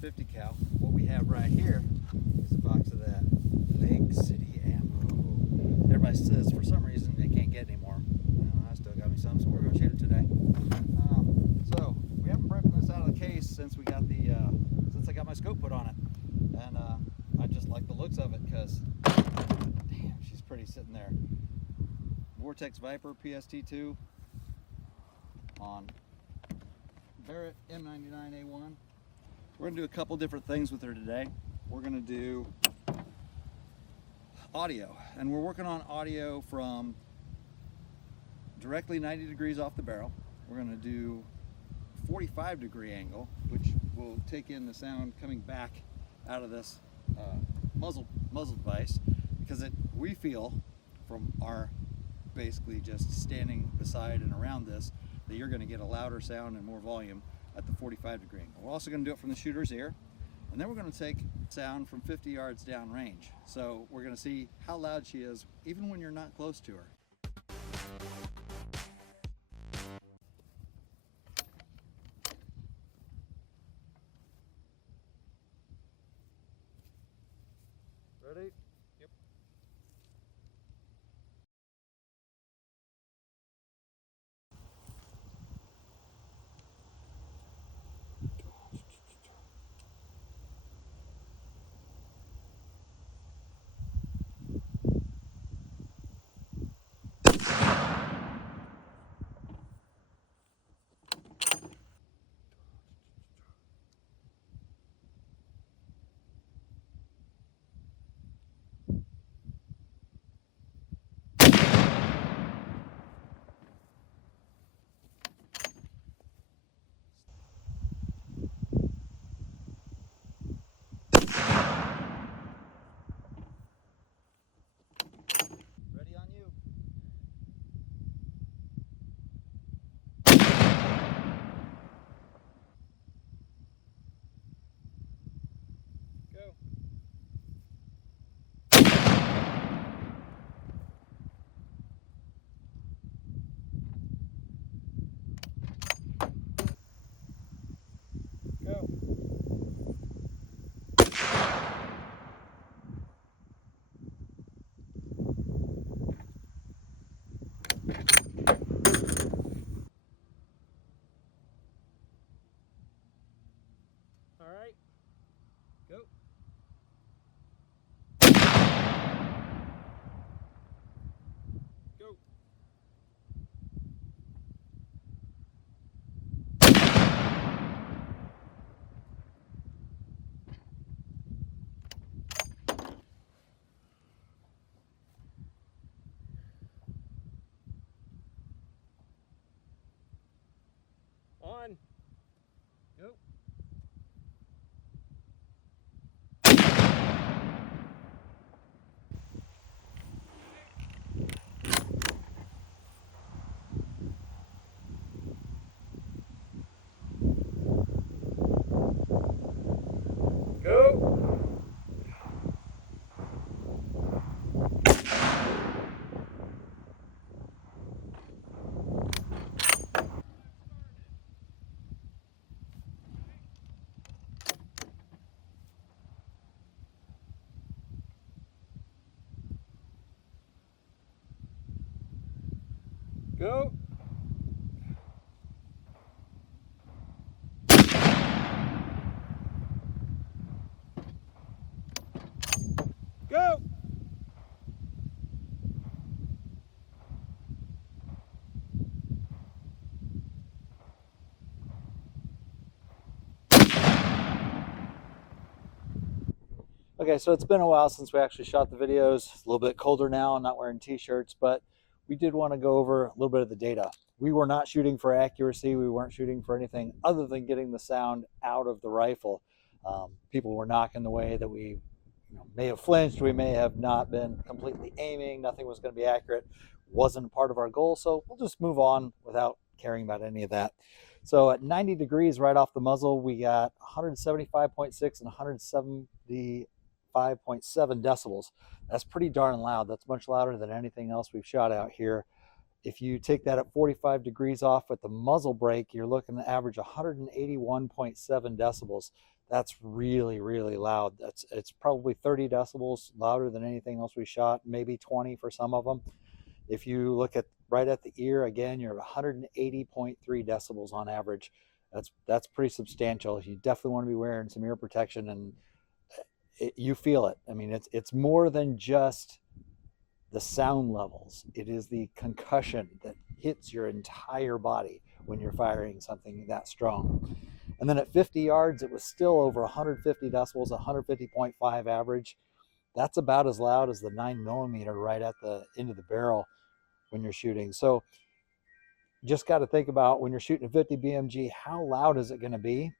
50 cal. What we have right here is a box of that Lake City ammo. Everybody says for some reason they can't get any more. Well, I still got me some, so we're going to shoot it today. So we haven't broken this out of the case since we got the since I got my scope put on it, and I just like the looks of it because damn, she's pretty sitting there. Vortex Viper PST2 on Barrett M99A1. We're going to do a couple different things with her today. We're going to do audio, and we're working on audio from directly 90 degrees off the barrel. We're going to do 45-degree angle, which will take in the sound coming back out of this muzzle device, because we feel from our basically just standing beside and around this that you're going to get a louder sound and more volume at the 45-degree angle. We're also going to do it from the shooter's ear, and then we're going to take sound from 50 yards down range. So we're going to see how loud she is even when you're not close to her. Ready? Yep. Ready on you. Go. Go. All right. Go. Go. On. Go. Go. Go. Go. Okay, so it's been a while since we actually shot the videos. It's a little bit colder now. I'm not wearing t-shirts, but we did want to go over a little bit of the data. We were not shooting for accuracy. We weren't shooting for anything other than getting the sound out of the rifle. People were knocking the way that we may have flinched. We may have not been completely aiming. Nothing was going to be accurate. Wasn't part of our goal, so we'll just move on without caring about any of that. So at 90 degrees right off the muzzle, we got 175.6 and 175.7 decibels. That's pretty darn loud. That's much louder than anything else we've shot out here. If you take that at 45 degrees off at the muzzle brake, you're looking to average 181.7 decibels. That's really, really loud. It's probably 30 decibels louder than anything else we shot, maybe 20 for some of them. If you look at right at the ear, again, you're 180.3 decibels on average. That's pretty substantial. You definitely want to be wearing some ear protection, and you feel it. I mean, it's more than just the sound levels. It is the concussion that hits your entire body when you're firing something that strong. And then at 50 yards, it was still over 150 decibels, 150.5 average. That's about as loud as the 9mm right at the end of the barrel when you're shooting. So just got to think about, when you're shooting a 50 BMG, how loud is it going to be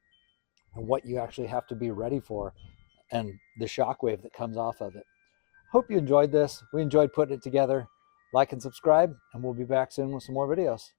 and what you actually have to be ready for, and the shockwave that comes off of it. Hope you enjoyed this. We enjoyed putting it together. Like and subscribe, and we'll be back soon with some more videos.